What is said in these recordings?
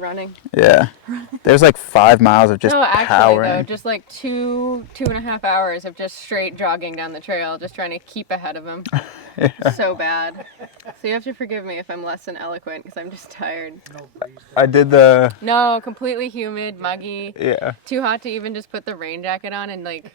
running. Yeah. There's like 5 miles of just actually, powering. though, just like 2.5 hours of just straight jogging down the trail, just trying to keep ahead of him. Yeah. So bad. So you have to forgive me if I'm less than eloquent, because I'm just tired. I did the... No, completely humid, muggy. Yeah. Too hot to even just put the rain jacket on and like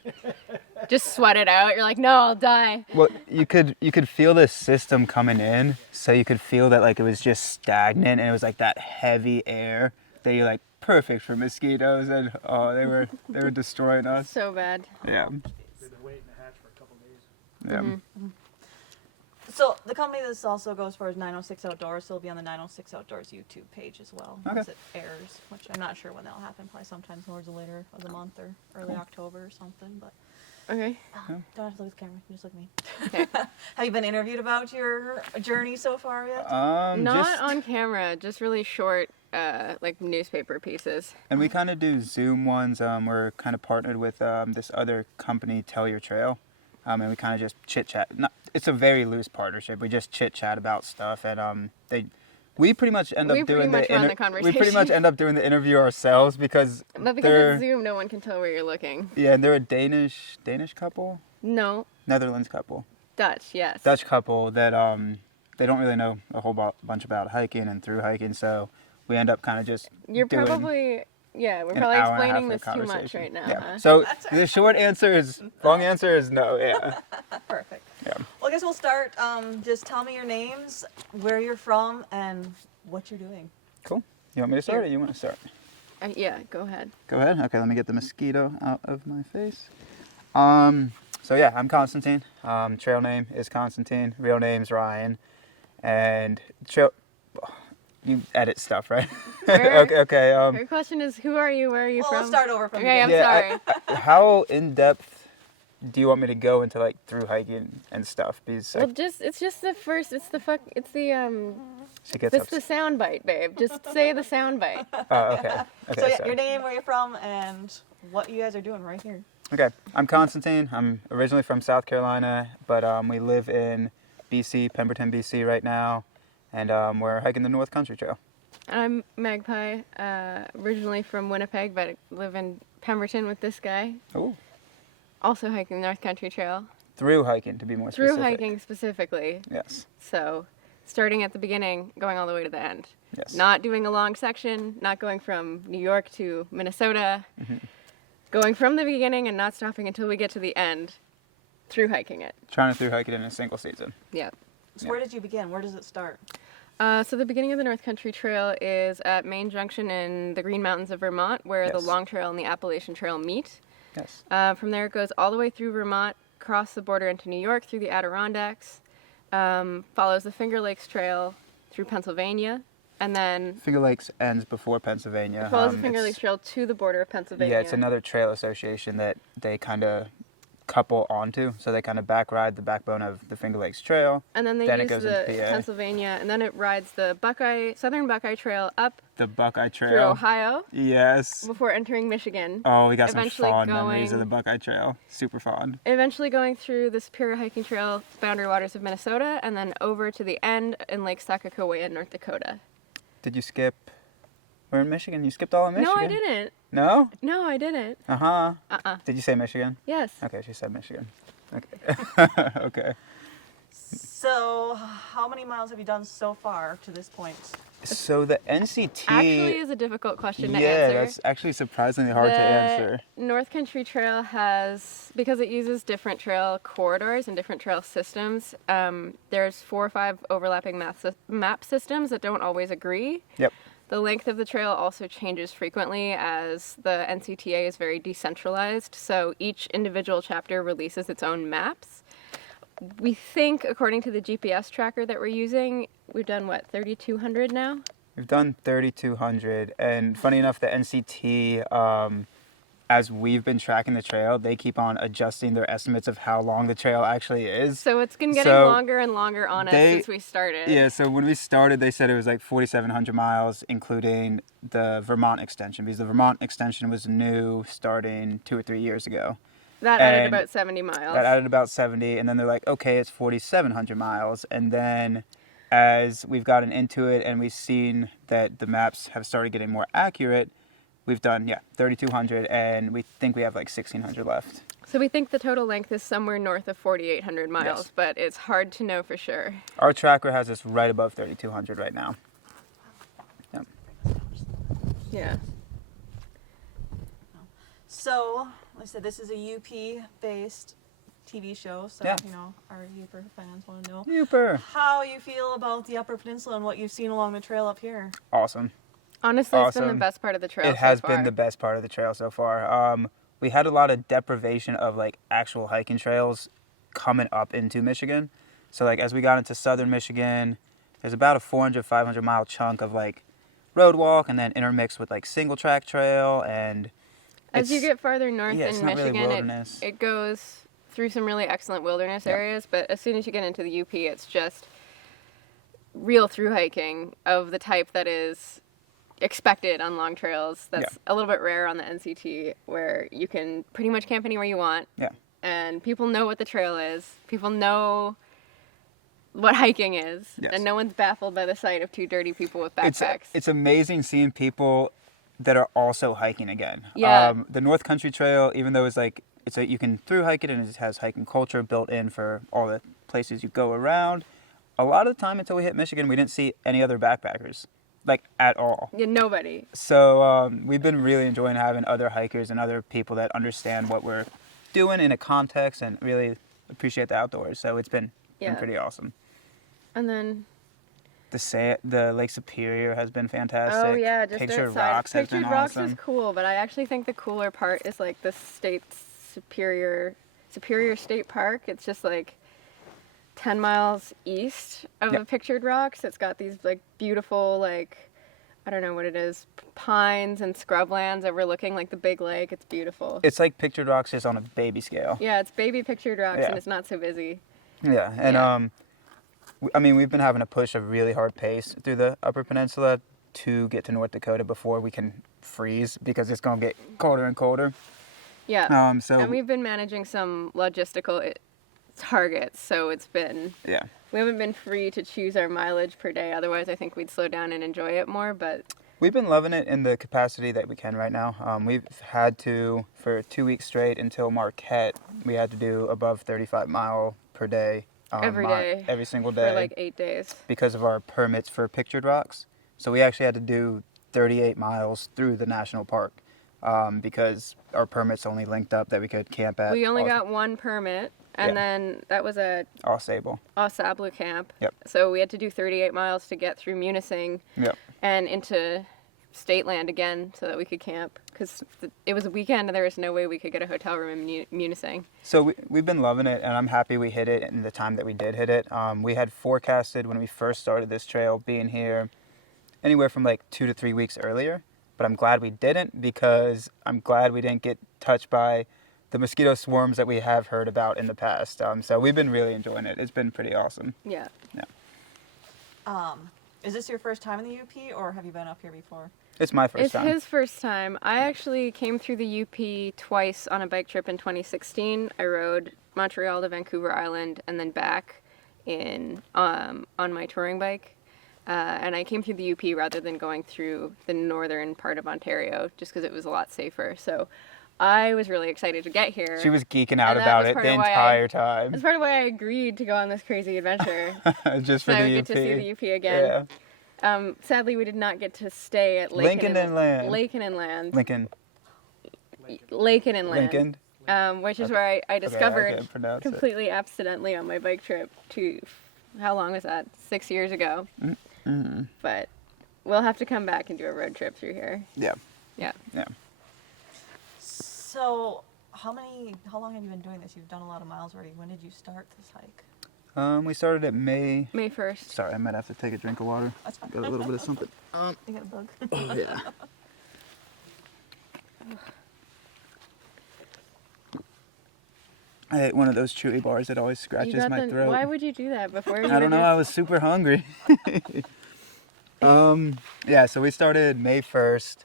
just sweat it out. You're like, no, I'll die. Well, you could feel the system coming in, so you could feel that like it was just stagnant, and it was like that heavy air that you're like perfect for mosquitoes, and they were destroying us. So bad. Yeah. They've been waiting to hatch for a couple days. Yeah. Mm-hmm. So the company this also goes for is 906 Outdoors, so it'll be on the 906 Outdoors YouTube page as well once it airs, which I'm not sure when that'll happen, probably sometime towards the later of the month or early October or something, but Okay. don't have to look at the camera, you just look at me. Okay. Have you been interviewed about your journey so far yet? Not on camera, just really short, like newspaper pieces. And we kind of do Zoom ones. We're kind of partnered with this other company, Tell Your Trail, and we kind of just chit chat. It's a very loose partnership. We just chit chat about stuff, and we pretty much end up doing the conversation. We pretty much end up doing the interview ourselves because it's Zoom, no one can tell where you're looking. Yeah, and they're a Danish couple. No. Netherlands couple. Dutch, yes. Dutch couple that they don't really know a whole bunch about hiking and through hiking, so we end up kind of just. We're probably explaining this too much right now. Yeah. Huh? So the long answer is no. Yeah. Perfect. Yeah. Well, I guess we'll start. Just tell me your names, where you're from, and what you're doing. Cool. You want me to start or you want to start? Yeah, go ahead. Go ahead. Okay, let me get the mosquito out of my face. So yeah, I'm Constantine. Trail name is Constantine. Real name's Ryan. And you edit stuff, right? Okay. Your question is, who are you? Where are you from? Let's start over from Okay, I'm beginning. sorry. How in depth do you want me to go into like through hiking and stuff? Because Well, it's just the first. It's the she gets It's the sound bite, babe. Just say the sound bite. Oh, okay. So yeah, sorry. your name, where you're from, and what you guys are doing right here. Okay, I'm Constantine. I'm originally from South Carolina, but we live in BC, Pemberton, BC right now, and we're hiking the North Country Trail. I'm Magpie, originally from Winnipeg, but I live in Pemberton with this guy. Oh. Also hiking the North Country Trail. Through hiking, to be more specific. Through hiking specifically. Yes. So, starting at the beginning, going all the way to the end. Yes. Not doing a long section, not going from New York to Minnesota. Mm-hmm. Going from the beginning and not stopping until we get to the end. Through hiking it. Trying to through hike it in a single season. Yeah. So where did you begin? Where does it start? So the beginning of the North Country Trail is at Main Junction in the Green Mountains of Vermont, where the Long Trail and the Appalachian Trail meet. Yes. From there it goes all the way through Vermont, across the border into New York through the Adirondacks, follows the Finger Lakes Trail through Pennsylvania, and then Finger Lakes ends before Pennsylvania. follows the Finger Lakes Trail to the border of Pennsylvania. Yeah, it's another trail association that they kind of couple onto, so they kind of back ride the backbone of the Finger Lakes Trail. And then they Then it use goes the into PA. Pennsylvania, and then it rides the Southern Buckeye Trail up The Buckeye Trail. through Ohio Yes. before entering Michigan. Oh, we got some Eventually fond memories of going- the Buckeye Trail. Super fond. Eventually going through the Superior Hiking Trail, boundary waters of Minnesota, and then over to the end in Lake Sakakawea in North Dakota. Did you skip? We're in Michigan. You skipped all of Michigan. No, I didn't. No? No, I didn't. Uh-huh. Uh-uh. Did you say Michigan? Yes. Okay, she said Michigan. Okay. Okay. So how many miles have you done so far to this point? So the NCT... Actually is a difficult question to yeah, answer. that's actually surprisingly hard to answer. North Country Trail has, because it uses different trail corridors and different trail systems, there's 4 or 5 overlapping map systems that don't always agree. Yep. The length of the trail also changes frequently as the NCTA is very decentralized, so each individual chapter releases its own maps. We think, according to the GPS tracker that we're using, we've done, 3,200 now? We've done 3,200, and funny enough, the NCT, as we've been tracking the trail, they keep on adjusting their estimates of how long the trail actually is. So it's been getting longer and longer on us since we started. Yeah, so when we started, they said it was like 4,700 miles, including the Vermont extension, because the Vermont extension was new starting 2 or 3 years ago. That added about 70 miles. That added about 70, and then they're like, okay, it's 4,700 miles, and then as we've gotten into it and we've seen that the maps have started getting more accurate, we've done 3,200, and we think we have like 1,600 left. So we think the total length is somewhere north of 4,800 miles, Yes. but it's hard to know for sure. Our tracker has us right above 3,200 right now. Yep. Yeah. So, like I said, this is a UP-based TV show, so, Yeah. you know, our Upper fans want to know Super. how you feel about the Upper Peninsula and what you've seen along the trail up here. Awesome. Honestly, it's been the Awesome. best part of the trail It has so been far. the best part of the trail so far. We had a lot of deprivation of like actual hiking trails coming up into Michigan. So like as we got into southern Michigan, there's about a 400, 500 mile chunk of like road walk and then intermixed with like single track trail. And As you it's- get farther north yeah, it's in not really Michigan, wilderness. it goes through some really excellent wilderness Yeah. areas, but as soon as you get into the UP, it's just real through hiking of the type that is expected on long trails. That's a little bit rare on the NCT, where you can pretty much camp anywhere you want. Yeah. And people know what the trail is. People know what hiking is. Yes. And no one's baffled by the sight of two dirty people with backpacks. It's amazing seeing people that are also hiking again. Yeah. The North Country Trail, even though it's like you can through hike it and it has hiking culture built in for all the places you go around. A lot of the time until we hit Michigan, we didn't see any other backpackers, like at all. Yeah, nobody. So we've been really enjoying having other hikers and other people that understand what we're doing in a context and really appreciate the outdoors. So it's been pretty awesome. And then The Lake Superior has been fantastic. oh yeah, just Pictured outside. Rocks has Pictured been Rocks awesome. is cool, but I actually think the cooler part is like the Superior State Park. It's just like 10 miles east of Yep. the Pictured Rocks. It's got these like beautiful, like, I don't know what it is, pines and scrublands overlooking like the big lake. It's beautiful. It's like Pictured Rocks just on a baby scale. Yeah, it's baby Pictured Rocks Yeah. and it's not so busy. Yeah, and Yeah. I mean, we've been having to push a really hard pace through the Upper Peninsula to get to North Dakota before we can freeze because it's gonna get colder and colder. Yeah. So And we've been managing some logistical targets, so it's been yeah, we haven't been free to choose our mileage per day. Otherwise, I think we'd slow down and enjoy it more. But we've been loving it in the capacity that we can right now. We've had to for 2 weeks straight until Marquette. We had to do above 35 mile per day. Every day. Every single day. for like 8 days. Because of our permits for Pictured Rocks. So we actually had to do 38 miles through the national park because our permits only linked up that we could camp at. We only got one permit, and Yeah. then that was at Au Sable. Osablu Camp. Yep. So we had to do 38 miles to get through Munising Yep. and into state land again so that we could camp, because it was a weekend and there was no way we could get a hotel room in Munising. So we've been loving it, and I'm happy we hit it in the time that we did hit it. We had forecasted when we first started this trail being here anywhere from like 2 to 3 weeks earlier, but I'm glad we didn't because I'm glad we didn't get touched by the mosquito swarms that we have heard about in the past. So we've been really enjoying it. It's been pretty awesome. Yeah. Is this your first time in the UP, or have you been up here before? It's my first It's time. his first time. I actually came through the UP twice on a bike trip in 2016. I rode Montreal to Vancouver Island and then back on my touring bike. And I came through the UP rather than going through the northern part of Ontario just because it was a lot safer. So I was really excited to get here. She was geeking out And that about was it part the of why entire That's time. part of why I agreed to go on this crazy adventure. Just So for I the would UP. get to see the UP again. Yeah. Sadly, we did not get to stay at Lincoln Inland. Lincoln Inland. Lincoln. Lincoln Inland. Lincoln. Which is where I discovered can't pronounce it. completely accidentally on my bike trip to, how long was that? 6 years ago. Mm-hmm. But we'll have to come back and do a road trip through here. Yeah. Yeah. Yeah. So, how long have you been doing this? You've done a lot of miles already. When did you start this hike? We started at May. May 1st. Sorry, I might have to take a drink of water. That's fine. Got a little bit of something. You got a bug? Oh, yeah. I ate one of those chewy bars that always scratches my throat. Why would you do that before you I don't know. I was super hungry. Yeah, so we started May 1st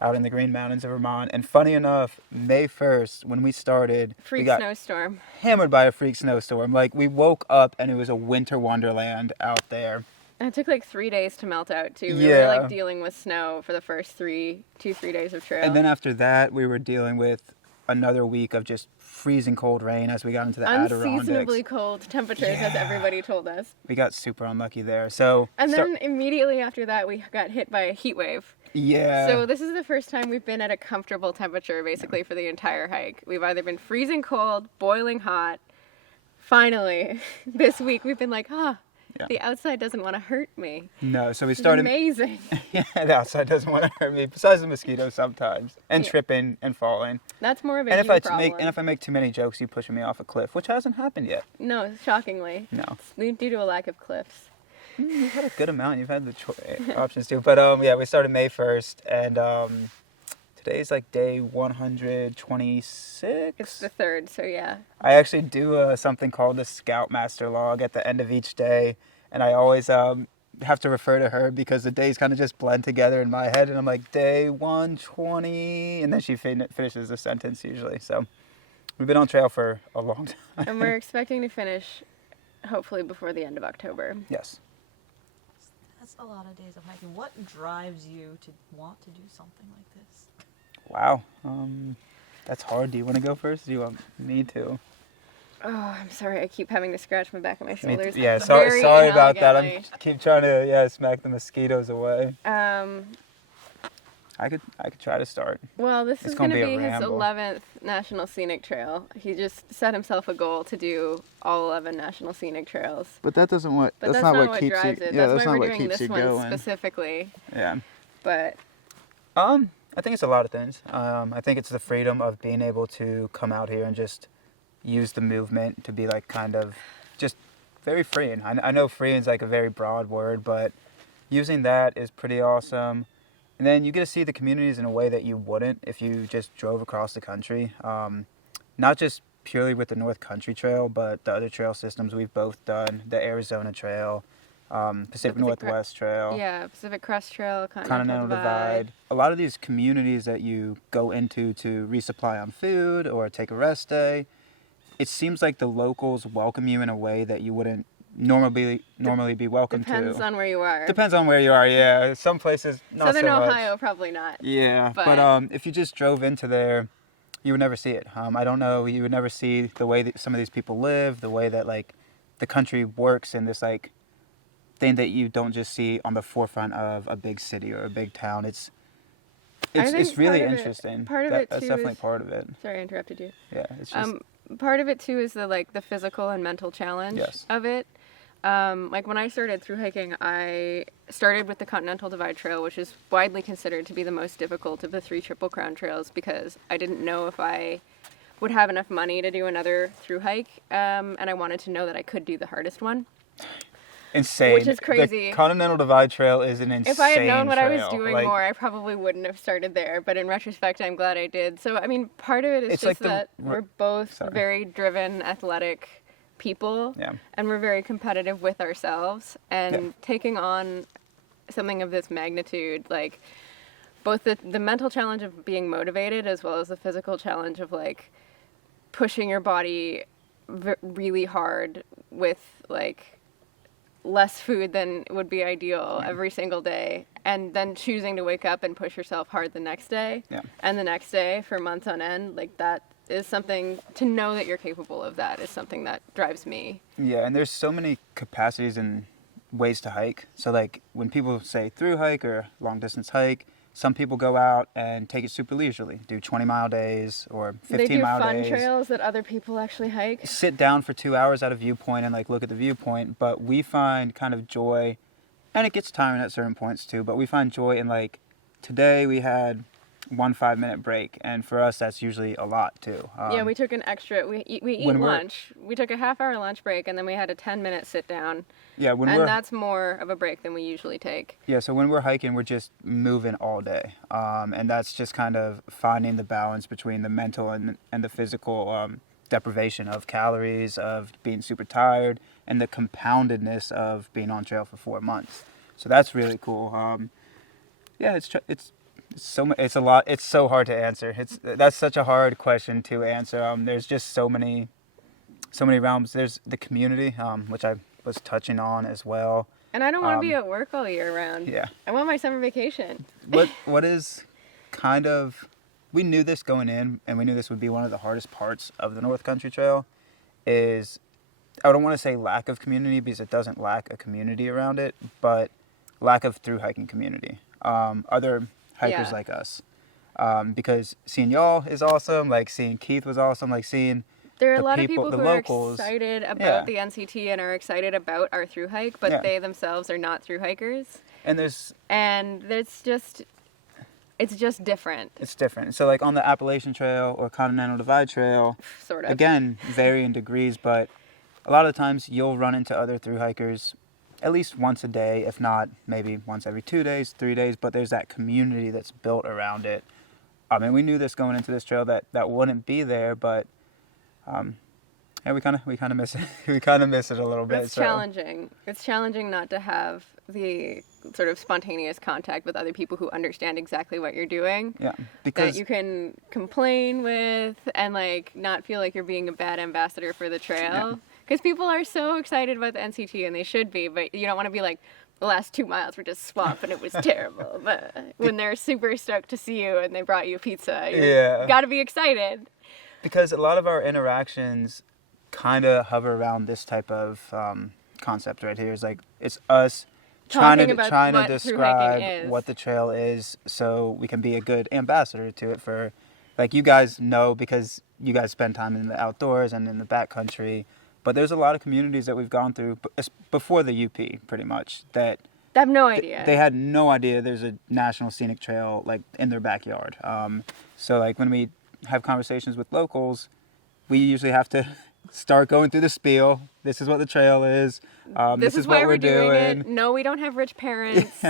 out in the Green Mountains of Vermont. And funny enough, May 1st, when we started, we Freak got snowstorm. hammered by a freak snowstorm. Like, we woke up and it was a winter wonderland out there. And it took like 3 days to melt out too. We were Yeah. like dealing with snow for the first 3 days of trail. And then after that, we were dealing with another week of just freezing cold rain as we got into the Adirondacks. Unseasonably cold temperatures, as everybody told us. We got super unlucky there. So And then immediately after that, we got hit by a heat wave. yeah. So this is the first time we've been at a comfortable temperature basically for the entire hike. We've either been freezing cold, boiling hot. Finally, this week we've been like, the outside doesn't want to hurt me. No, so we It's started. amazing. Yeah, the outside doesn't want to hurt me. Besides the mosquitoes sometimes, and tripping and falling. That's more of a And you problem. if I make too many jokes, you pushing me off a cliff, which hasn't happened yet. No, shockingly. No. Due to a lack of cliffs. You've had a good amount. You've had the options too. But yeah, we started May 1st, and today's like day 126. It's the 3rd, so yeah. I actually do something called the Scoutmaster log at the end of each day, and I always have to refer to her because the days kind of just blend together in my head, and I'm like, day 120, and then she finishes the sentence usually. So we've been on trail for a long time. And we're expecting to finish hopefully before the end of October. Yes. That's a lot of days of hiking. What drives you to want to do something like this? Wow. That's hard. Do you want to go first? Do you want me to? Oh, I'm sorry. I keep having to scratch my back of my shoulders. Yeah, Very sorry about that. I inelegantly. keep trying to smack the mosquitoes away. I could try to start. Well, this It's is going to gonna be be a his ramble. 11th National Scenic Trail. He just set himself a goal to do all 11 National Scenic Trails. But that doesn't what. But that's not what drives it. Yeah, that's that's why not we're what doing keeps this you one going. specifically. Yeah. But I think it's a lot of things. I think it's the freedom of being able to come out here and just use the movement to be like kind of just very freeing. I know freeing is like a very broad word, but using that is pretty awesome. And then you get to see the communities in a way that you wouldn't if you just drove across the country. Not just purely with the North Country Trail, but the other trail systems we've both done, the Arizona Trail, Pacific Northwest Trail. yeah, Pacific Crest Trail, Continental Divide. A lot of these communities that you go into to resupply on food or take a rest day, it seems like the locals welcome you in a way that you wouldn't normally be welcome Depends to. on where you are. Depends on where you are, yeah. Some places, not Southern so much. Ohio, probably not. Yeah, but- but if you just drove into there, you would never see it. I don't know, you would never see the way that some of these people live, the way that like the country works in this like thing that you don't just see on the forefront of a big city or a big town. It's think really part of it- interesting. part of it, That's too, definitely is- part of it. Sorry, I interrupted you. Yeah, it's just Part of it too is the physical and mental challenge Yes. of it. Like when I started through hiking, I started with the Continental Divide Trail, which is widely considered to be the most difficult of the 3 Triple Crown trails because I didn't know if I would have enough money to do another through hike, and I wanted to know that I could do the hardest one. insane. Which is crazy. The Continental Divide Trail is an insane If I had known what I was trail. doing Like, more, I probably wouldn't have started there. But in retrospect, I'm glad I did. So, I mean, part of it is It's just like the- that we're both Sorry. very driven, athletic people. Yeah. And we're very competitive with ourselves. And Yeah. taking on something of this magnitude, like both the mental challenge of being motivated as well as the physical challenge of like pushing your body really hard with like less food than would be ideal every single day, and then choosing to wake up and push yourself hard the next day Yeah. and the next day for months on end, like that is something to know that you're capable of. That is something that drives me. Yeah, and there's so many capacities and ways to hike. So like when people say through hike or long distance hike, some people go out and take it super leisurely, do 20-mile days or They do 15-mile fun days. trails that other people actually hike. Sit down for 2 hours at a viewpoint and like look at the viewpoint, but we find kind of joy, and it gets tiring at certain points too, but we find joy in like today we had 1 5-minute break, and for us that's usually a lot too. Yeah, we took an extra. We eat when we're- lunch. We took a half-hour lunch break, and then we had a 10-minute sit down. yeah when And we're that's more of a break than we usually take. Yeah, so when we're hiking, we're just moving all day. And that's just kind of finding the balance between the mental and the physical deprivation of calories, of being super tired, and the compoundedness of being on trail for 4 months. So that's really cool. Yeah, it's a lot. It's so hard to answer. That's such a hard question to answer. There's just so many realms. There's the community, which I was touching on as well. And I don't want to be at work all year round. Yeah. I want my summer vacation. What is kind of, we knew this going in, and we knew this would be one of the hardest parts of the North Country Trail, is, I don't want to say lack of community because it doesn't lack a community around it, but lack of through hiking community. Other hikers like us. Because seeing y'all is awesome, like seeing Keith was awesome, like seeing There are a the lot people, of the people who locals. are excited Yeah. about the NCT and are excited about our through hike, but Yeah. they themselves are not through hikers. And it's just different. it's different. So like on the Appalachian Trail or Continental Divide Trail, Sort of. again, varying degrees, but a lot of the times you'll run into other through hikers at least once a day, if not maybe once every 2 days, 3 days, but there's that community that's built around it. I mean, we knew this going into this trail that wouldn't be there, but yeah, we kind of miss it. We kind of miss it a little bit. It's challenging. It's challenging not to have the sort of spontaneous contact with other people who understand exactly what you're doing. Yeah, That because you can complain with and like not feel like you're being a bad ambassador for the trail. Because people are so excited about the NCT and they should be, but you don't want to be like, the last 2 miles were just swamp and it was terrible. But when they're super stoked to see you and they brought you pizza, you got to be excited. because a lot of our interactions kind of hover around this type of concept right here. It's like it's us trying Talking to about what through hiking describe is. what the trail is, so we can be a good ambassador to it for, like, you guys know because you guys spend time in the outdoors and in the backcountry. But there's a lot of communities that we've gone through before the UP, pretty much, that They have no idea. they had no idea there's a national scenic trail like in their backyard. So like when we have conversations with locals, we usually have to start going through the spiel. This is what the trail is. This is what why we're doing doing. it. No, we don't have rich parents.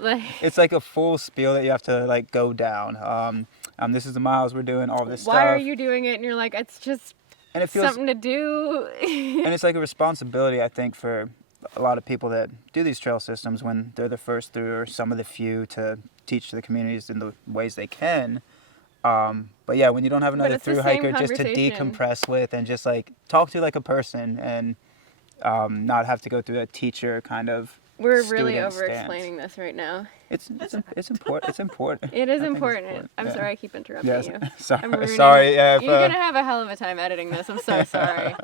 Like, It's like a full spiel that you have to like go down. This is the miles we're doing, all this stuff. why are you doing it? And you're like, it's just And it feels something to do. and it's like a responsibility, I think, for a lot of people that do these trail systems when they're the first through or some of the few to teach the communities in the ways they can. But yeah, when you don't have another it's the through same hiker just to conversation. decompress with and just like talk to like a person and not have to go through a teacher kind of We're really student over stance. explaining this right now. It's important. It's important. It is I think it's important. I'm Yeah. sorry I keep interrupting Yes. you. Sorry. I'm ruining- Sorry. Yeah. If, You're gonna have a hell of a time editing this. I'm so sorry.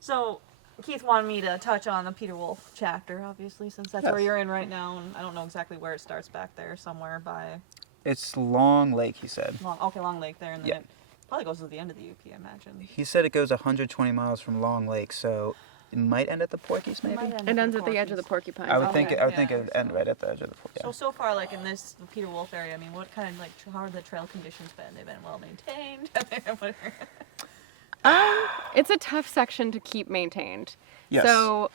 So Keith wanted me to touch on the Peter Wolf chapter, obviously, since that's where Yes. you're in right now, and I don't know exactly where it starts back there, somewhere by it's Long Lake, he said. Long Lake there, and then Yeah. it probably goes to the end of the UP, I imagine. He said it goes 120 miles from Long Lake, so it might end at the Porkies, maybe. It ends at the edge of the porcupines. I would think. Okay, I would think yeah. it would end right at the edge of the. Yeah. So far, like in the Peter Wolf area, I mean, what kind of, like, how are the trail conditions been? They've been well maintained? It's a tough section to keep maintained. Yes. So,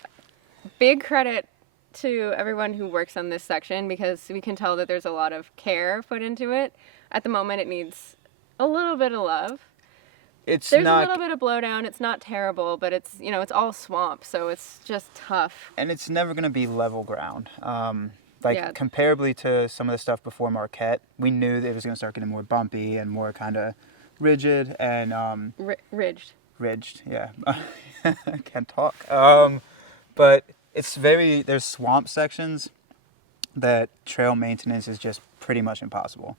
big credit to everyone who works on this section because we can tell that there's a lot of care put into it. At the moment, it needs a little bit of love. It's There's not, a little bit of blowdown. It's not terrible, but it's, you know, it's all swamp, so it's just tough. and it's never going to be level ground. Yeah. Comparably to some of the stuff before Marquette, we knew that it was going to start getting more bumpy and more kind of rigid and Ridged. ridged. Yeah, can't talk. But it's there's swamp sections that trail maintenance is just pretty much impossible.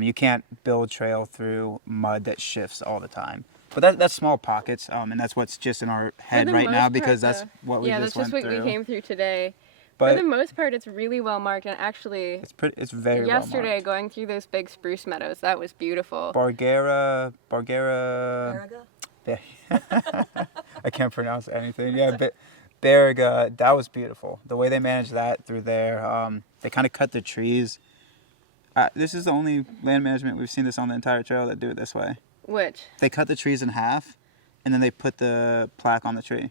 You can't build trail through mud that shifts all the time. But that's small pockets, and that's what's just in our head the right now most because part, that's what we yeah, just that's just went what through. we came through today. But For the most part, it's really well marked, and actually, it's very yesterday, well marked. going through those big spruce meadows, that was beautiful. Bargera. America? Yeah. I can't pronounce anything. Yeah, but Beriga, that was beautiful. The way they managed that through there, they kind of cut the trees. This is the only land management we've seen this on the entire trail that do it this way. Which? They cut the trees in half, and then they put the plaque on the tree,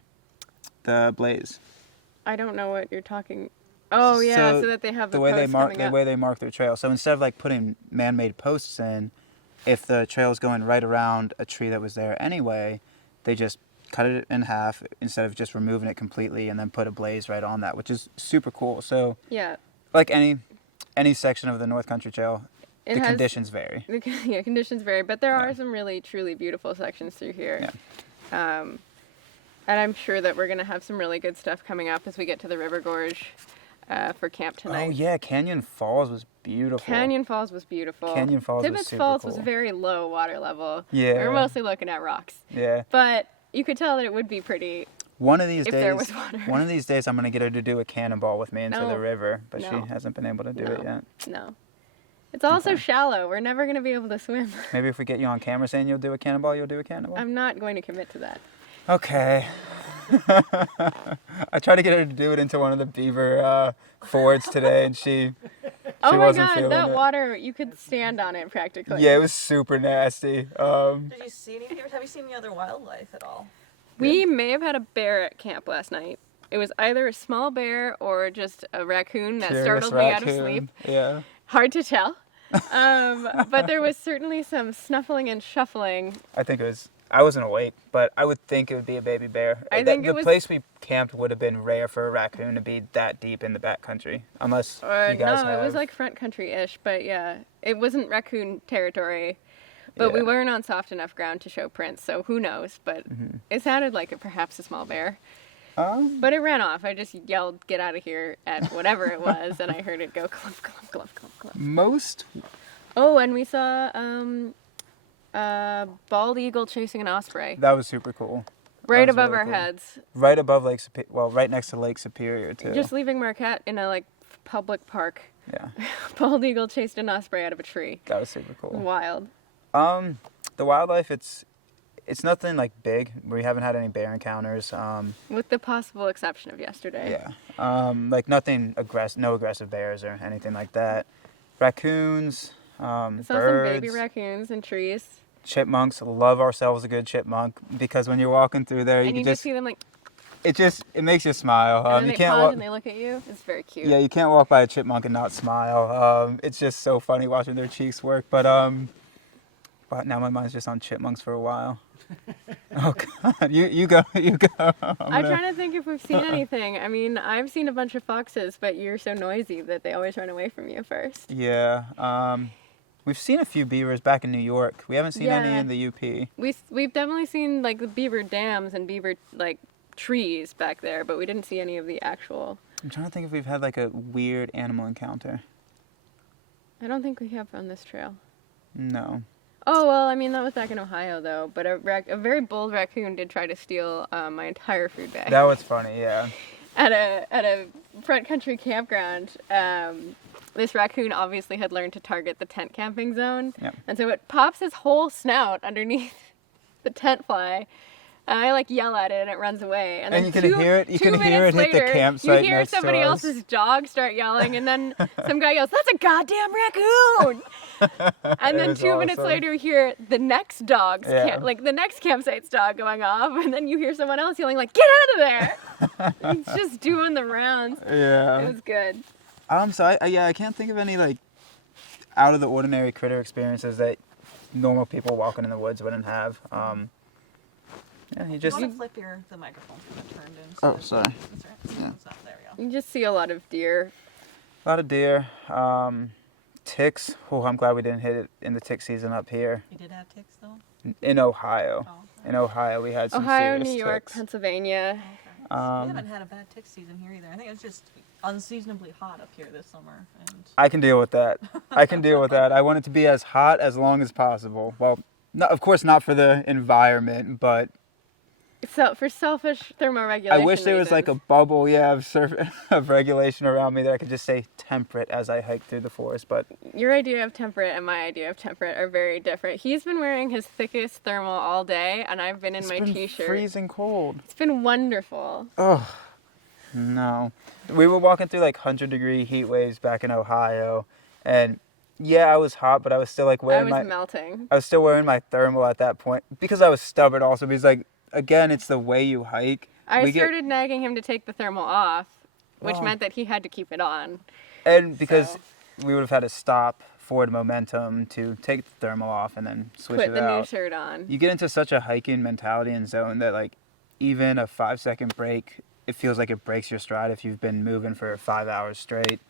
the blaze. I don't know what you're talking. Oh yeah, so that they have the way they posts mark coming up. way they mark their trail. So instead of like putting man-made posts in, if the trail's going right around a tree that was there anyway, they just cut it in half instead of just removing it completely and then put a blaze right on that, which is super cool. So Yeah. like any section of the North Country Trail, It the has- conditions vary. Yeah, conditions vary, but there are Yeah. some really truly beautiful sections through here. Yeah. And I'm sure that we're going to have some really good stuff coming up as we get to the River Gorge for camp tonight. Oh yeah, Canyon Falls was beautiful. Canyon Falls was beautiful. Canyon Falls was Tibbetts super Falls cool. was very low water level. Yeah. We were mostly looking at rocks. Yeah. But you could tell that it would be pretty One of these if days, there was water. One of these days, I'm gonna get her to do a cannonball with me into No. the river, but No. she hasn't been able to do it yet. No. It's also Okay. shallow. We're never going to be able to swim. Maybe if we get you on camera saying you'll do a cannonball, you'll do a cannonball. I'm not going to commit to that. Okay. I tried to get her to do it into one of the beaver fords today, and she Oh my wasn't god, feeling that it. water, you could stand on it practically. Yeah, it was super nasty. Did you see any bears? Have you seen any other wildlife at all? We may have had a bear at camp last night. It was either a small bear or just a raccoon that Curious startled me out of raccoon. sleep. Yeah. Hard to tell. But there was certainly some snuffling and shuffling. I think it was. I wasn't awake, but I would think it would be a baby bear. I think the it was- place we camped would have been rare for a raccoon to be that deep in the backcountry, unless Or you guys no, have. it was like front country-ish, but yeah, it wasn't raccoon territory. But we Yeah. weren't on soft enough ground to show prints, so who knows? But it sounded like perhaps a small bear. But it ran off. I just yelled, "Get out of here!" at whatever it was, and I heard it go clump, clump, clump, clump, clump. Most. Oh, and we saw a bald eagle chasing an osprey That was super cool. right was above really our cool. heads, Right above Lake Superior. Well, right next to Lake Superior too. just leaving Marquette in a public park. Yeah, Bald eagle chased an osprey out of a tree. that was super cool. Wild. The wildlife, it's nothing like big. We haven't had any bear encounters. With the possible exception of yesterday. Yeah. Like nothing no aggressive bears or anything like that. Raccoons, Saw birds, some baby raccoons and trees. chipmunks. Love ourselves a good chipmunk because when you're walking through there, And you you can just see them it makes you smile. and then You they can't pause walk. and they look at you. It's very cute. Yeah, you can't walk by a chipmunk and not smile. It's just so funny watching their cheeks work. But now my mind's just on chipmunks for a while. Oh God, you go. I'm trying to think if we've seen anything. I mean, I've seen a bunch of foxes, but you're so noisy that they always run away from you first. Yeah. We've seen a few beavers back in New York. We haven't seen any Yeah. in the UP. We've definitely seen the beaver dams and beaver trees back there, but we didn't see any of the actual. I'm trying to think if we've had a weird animal encounter. I don't think we have on this trail. No. Oh well, I mean that was back in Ohio though. But a very bold raccoon did try to steal my entire food bag. That was funny. Yeah. At a front country campground, this raccoon obviously had learned to target the tent camping zone, Yep. and so it pops his whole snout underneath the tent fly. And I yell at it and it runs away. And then you can hear it. You can hear it hit the campsite You hear next to somebody us. else's dog start yelling, and then some guy yells, "That's a goddamn raccoon!" And It then was 2 minutes awesome. later, you hear the next dog's Yeah. the next campsite's dog going off, and then you hear someone else yelling "Get out of there!" He's just doing the rounds. It Yeah. was good. So I can't think of any out of the ordinary critter experiences that normal people walking in the woods wouldn't have. Yeah, you You just. want to flip the microphone kind of turned in. Oh, sorry. That's right. Yeah. It's not, there we go. You just see a lot of deer. A lot of deer, ticks. Oh, I'm glad we didn't hit it in the tick season up here You did have ticks though? in Ohio. Oh, okay. In Ohio, we had some Ohio, serious New York, ticks. Pennsylvania. Okay. We haven't had a bad tick season here either. I think it's just unseasonably hot up here this summer. And I can deal with that. I can deal with that. I want it to be as hot as long as possible. Well, of course not for the environment, but So for selfish thermoregulation. I wish there was a reasons. bubble, of regulation around me that I could just say temperate as I hike through the forest. But Your idea of temperate and my idea of temperate are very different. He's been wearing his thickest thermal all day, and I've been in it's my been t-shirt. freezing cold. It's been wonderful. Oh, no. We were walking through 100-degree heat waves back in Ohio, and yeah, I was hot, but I was still I wearing was melting. I was still wearing my thermal at that point because I was stubborn also because again, it's the way you hike. I We get- started nagging him to take the thermal off, which Oh. meant that he had to keep it on. And because So- we would have had to stop for the momentum to take the thermal off and then switch Put it the new out. shirt on. You get into such a hiking mentality and zone that even a 5-second break, it feels like it breaks your stride if you've been moving for 5 hours straight.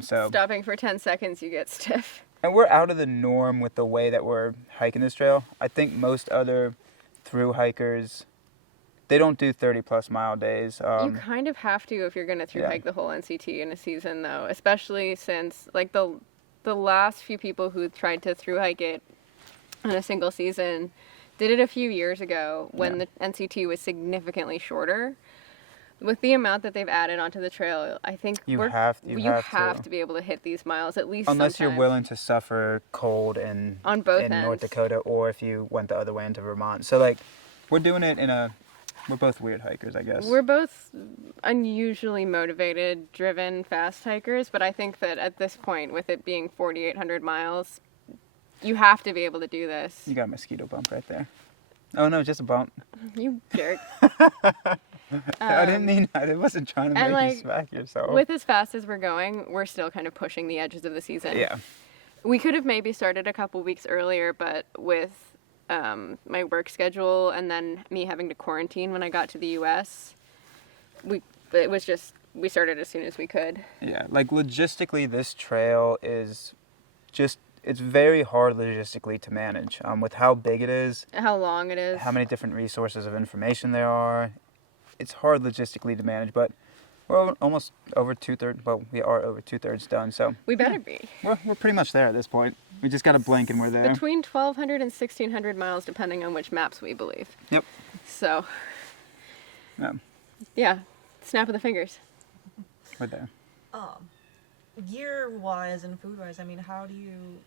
So Stopping for 10 seconds, you get stiff. and we're out of the norm with the way that we're hiking this trail. I think most other through hikers, they don't do 30+ mile days. You kind of have to if you're going to through hike the whole NCT in a season, though, especially since like the last few people who tried to through hike it in a single season did it a few years ago when the NCT was significantly shorter. With the amount that they've added onto the trail, I think you have to be able to hit these miles at least. Unless sometime. you're willing to suffer cold in North Dakota, or if you went the other way into Vermont. So like, we're doing it we're both weird hikers, I guess. We're both unusually motivated, driven, fast hikers, but I think that at this point, with it being 4,800 miles, you have to be able to do this. You got a mosquito bump right there. Oh no, just a bump. You jerk. I wasn't trying to make you smack yourself. With as fast as we're going, we're still kind of pushing the edges of the season. Yeah. We could have maybe started a couple weeks earlier, but with my work schedule and then me having to quarantine when I got to the U.S., we started as soon as we could. Yeah, like logistically, this trail is it's very hard logistically to manage with how big it is, how long it is, how many different resources of information there are. It's hard logistically to manage, but we're almost over 2/3. Well, we are over 2/3 done, so we better be. We're pretty much there at this point. We just got to blink and we're there. Between 1,200 and 1,600 miles, depending on which maps we believe. Yep. So. Yeah. Snap of the fingers. We're there. Gear-wise and food-wise, I mean, how do you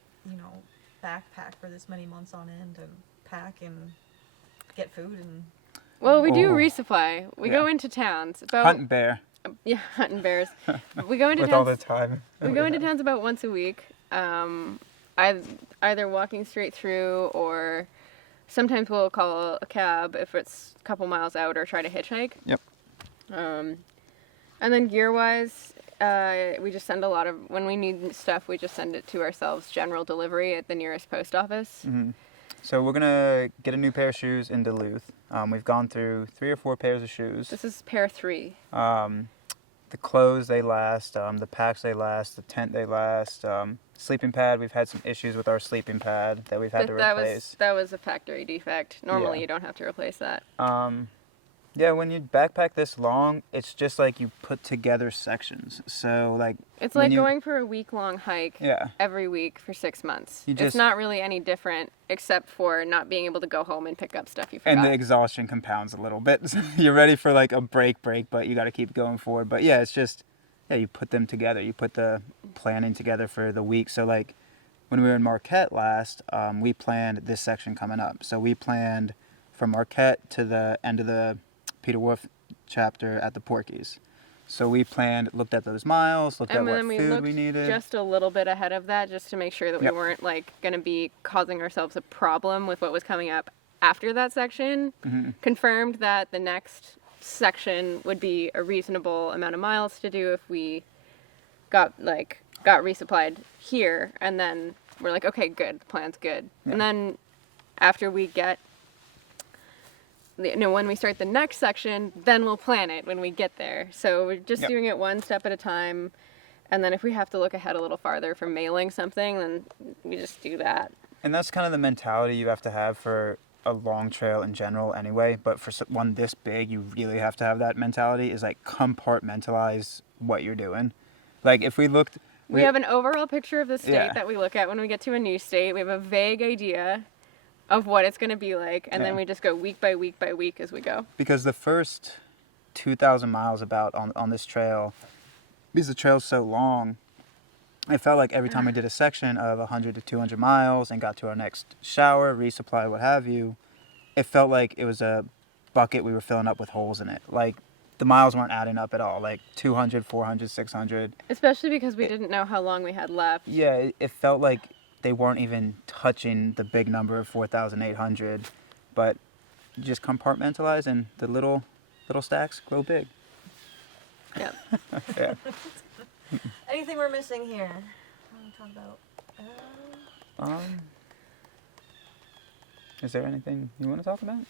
backpack for this many months on end and pack and get food and... Well, we do resupply. We go into towns. Hunt and bear. Yeah, hunting bears. We go into with towns, all the time. We go into towns about once a week. Either walking straight through, or sometimes we'll call a cab if it's a couple miles out, or try to hitchhike. Yep. And then gear-wise, we just send when we need stuff, we just send it to ourselves, general delivery at the nearest post office. Mm-hmm. So we're going to get a new pair of shoes in Duluth. We've gone through 3 or 4 pairs of shoes. This is pair 3. The clothes, they last. The packs, they last. The tent, they last. Sleeping pad, we've had some issues with our sleeping pad that we've had to replace. That was a factory defect. Normally you don't have to replace that. Yeah, when you backpack this long, it's just like you put together sections. So like it's like going for a week-long hike Yeah. every week for 6 months. It's not really any different, except for not being able to go home and pick up stuff you forgot. And the exhaustion compounds a little bit. You're ready for like a break, but you got to keep going forward. But yeah, it's just, you put them together. You put the planning together for the week. So like when we were in Marquette last, we planned this section coming up. So we planned from Marquette to the end of the Peter Wolf chapter at the Porkies. So we looked at those miles, looked at what food we needed. Just a little bit ahead of that, just to make sure that we weren't like going to be causing ourselves a problem with what was coming up after that section. Mm-hmm. Confirmed that the next section would be a reasonable amount of miles to do if we got resupplied here, and then we're like, okay, good, the plan's good. Yeah. And then after we get when we start the next section, then we'll plan it when we get there. So we're just doing it one step at a time. And then if we have to look ahead a little farther for mailing something, then we just do that. And that's kind of the mentality you have to have for a long trail in general anyway. But for one this big, you really have to have that mentality, is like compartmentalize what you're doing. Like if we looked... We have an overall picture of the state that we look at when we get to a new state. We have a vague idea of what it's going to be like, and then we just go week by week by week as we go. Because the first 2,000 miles about on this trail, because the trail's so long, it felt like every time we did a section of 100 to 200 miles and got to our next shower, resupply, what have you, it felt like it was a bucket we were filling up with holes in it. Like, the miles weren't adding up at all, like 200, 400, 600. Especially because we didn't know how long we had left. Yeah, it felt like they weren't even touching the big number of 4,800, but you just compartmentalize and the little stacks grow big. Yeah. Yeah. Anything we're missing here? What do we talk about? Is there anything you want to talk about?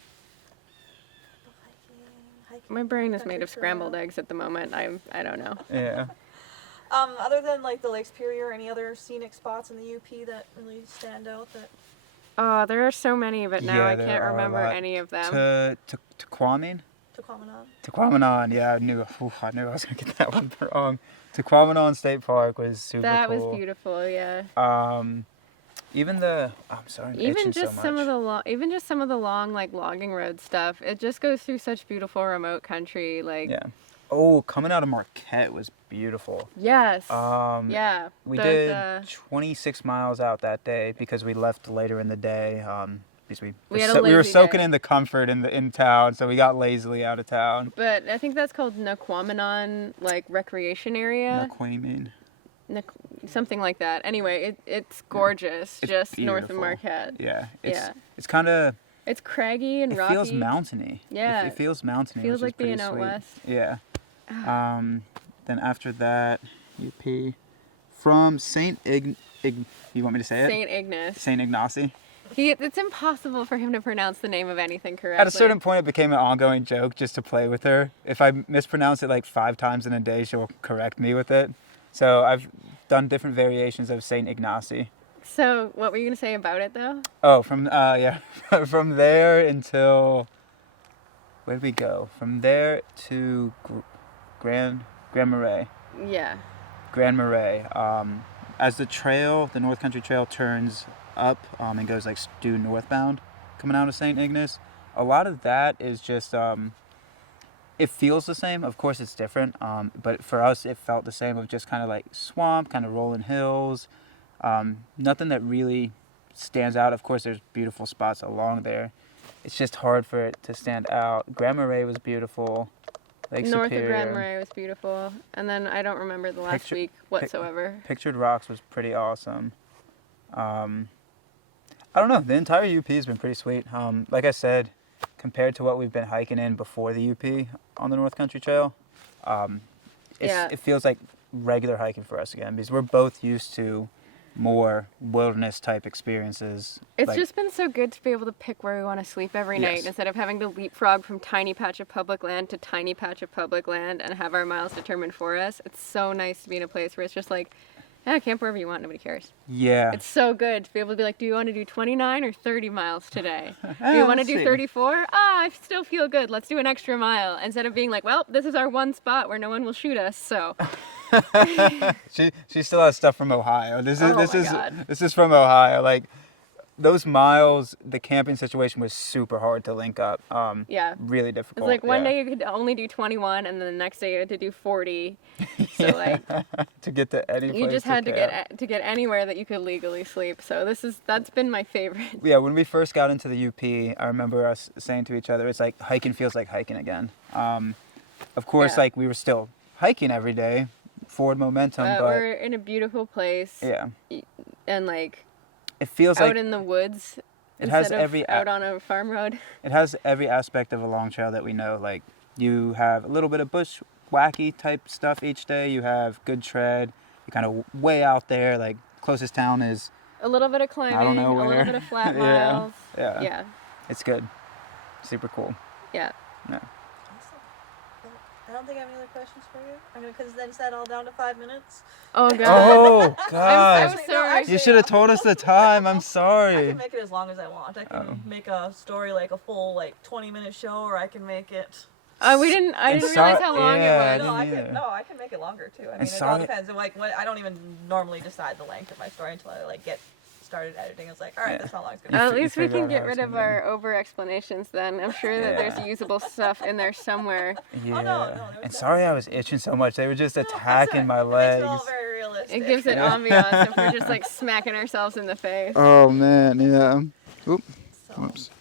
Hiking, my brain is made of scrambled eggs at the moment. I don't know. Yeah. Other than like the Lake Superior, any other scenic spots in the UP that really stand out? There are so many, but now I can't remember any of them. To Kwame, Tequamanon, yeah, I knew I was gonna get that one wrong. Tequamanon State Park was super That cool. was beautiful, yeah. Even the I'm sorry, I'm itching so much. Even just some of the long like logging road stuff. It just goes through such beautiful remote country, like. Yeah. Oh, coming out of Marquette was beautiful. Yes. Yeah. We did 26 miles out that day because we left later in the day. Because we were soaking in the comfort in town, so we got lazily out of town. But I think that's called Naquamanon, like recreation area. Something like that. Anyway, it's gorgeous, it's just beautiful. North of Marquette. Yeah. It's kind of. It's craggy and rocky. It feels mountainy. Yeah. It feels mountainy. Feels which like is pretty being out sweet. west. Yeah. Then after that, UP from Saint you want me to say it? Saint Ignace. Saint Ignace. It's impossible for him to pronounce the name of anything correctly. At a certain point, it became an ongoing joke just to play with her. If I mispronounce it like 5 times in a day, she'll correct me with it. So I've done different variations of Saint Ignace. So what were you gonna say about it though? Oh, from from there until where did we go? From there to Grand Marais. Yeah. Grand Marais. As the North Country Trail turns up and goes like due northbound, coming out of St. Ignace, a lot of that is just it feels the same. Of course, it's different, but for us, it felt the same of just kind of like swamp, kind of rolling hills. Nothing that really stands out. Of course, there's beautiful spots along there. It's just hard for it to stand out. Grand Marais was beautiful. Lake North Superior. of Grand Marais was beautiful, and then I don't remember the last week whatsoever. Pictured Rocks was pretty awesome. I don't know. The entire UP has been pretty sweet. Like I said, compared to what we've been hiking in before the UP on the North Country Trail, it feels like regular hiking for us again because we're both used to more wilderness type experiences. It's just been so good to be able to pick where we want to sleep every night instead of having to leapfrog from tiny patch of public land to tiny patch of public land and have our miles determined for us. It's so nice to be in a place where it's just like, yeah, camp wherever you want, nobody cares. Yeah. It's so good to be able to be like, do you want to do 29 or 30 miles today? Do you want to do 34? I still feel good. Let's do an extra mile. Instead of being like, well, this is our one spot where no one will shoot us, so. She still has stuff from Ohio. This is from Ohio. Like those miles, the camping situation was super hard to link up. Really difficult. It's like one day you could only do 21, and then the next day you had to do 40. So like to get to any place you just had camp. to get anywhere that you could legally sleep. So that's been my favorite. Yeah, when we first got into the UP, I remember us saying to each other, "It's like hiking feels like hiking again." Of course, like we were still hiking every day, forward momentum, but we're in a beautiful place. Yeah, and like. It feels out like in the woods. It has out on a farm road. It has every aspect of a long trail that we know. Like you have a little bit of bushwhacky type stuff each day. You have good tread. You're kind of way out there. Like closest town is a little bit of climbing. I don't know where. A little bit of flat miles. Yeah. It's good. Super cool. Yeah. I don't think I have any other questions for you. I'm going to condense that all down to 5 minutes. Oh, God. Oh, God. I'm so sorry. You should have told us the time. I'm sorry. I can make it as long as I want. I can make a story like a full 20-minute show, or I can make it... I didn't realize how long it was. I can make it longer, too. I mean, it all depends. I don't even normally decide the length of my story until I get started editing. It's like, all right, that's how long it's gonna be. At least we can get rid of our over explanations then. I'm sure that there's usable stuff in there somewhere. Yeah. Oh, no, and sorry I was itching so much. They were just attacking my legs. It's all very realistic. It gives it ambiance if we're just smacking ourselves in the face. Oh man, yeah. Oops. So,